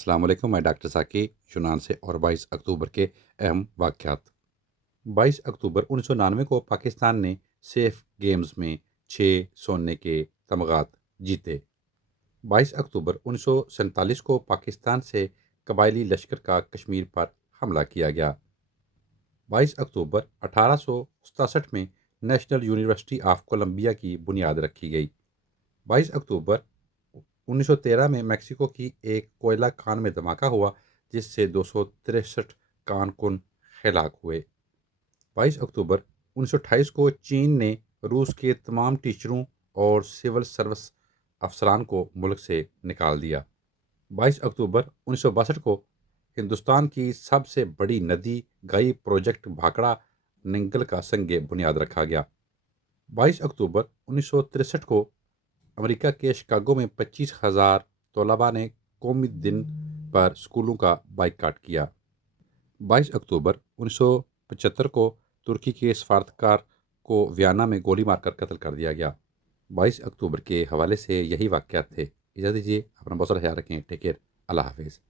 السلام علیکم، میں ڈاکٹر ذاکی یونان سے، اور 22 اکتوبر کے اہم واقعات۔ 22 اکتوبر 1999 کو پاکستان نے سیف گیمز میں 6 سونے کے تمغات جیتے۔ 22 اکتوبر 1947 کو پاکستان سے قبائلی لشکر کا کشمیر پر حملہ کیا گیا۔ 22 اکتوبر 1867 میں نیشنل یونیورسٹی آف کولمبیا کی بنیاد رکھی گئی۔ 22 اکتوبر 1913 میں میکسیکو کی ایک کوئلہ کان میں دھماکہ ہوا، جس سے 263 کارکن ہلاک ہوئے۔ 22 اکتوبر 1928 کو چین نے روس کے تمام ٹیچروں اور سول سروس افسران کو ملک سے نکال دیا۔ 22 اکتوبر 1962 کو ہندوستان کی سب سے بڑی ندی گائی پروجیکٹ بھاکڑا ننگل کا سنگ بنیاد رکھا گیا۔ 22 اکتوبر 1963 کو امریکہ کے شکاگو میں 25,000 طلباء نے قومی دن پر اسکولوں کا بائیکاٹ کیا۔ 22 اکتوبر 1975 کو ترکی کے سفارتکار کو ویانا میں گولی مار کر قتل کر دیا گیا۔ 22 اکتوبر کے حوالے سے یہی واقعات تھے۔ اجازت دیجیے، اپنا بہت سارا خیال رکھیں۔ ٹیک کیئر، اللہ حافظ۔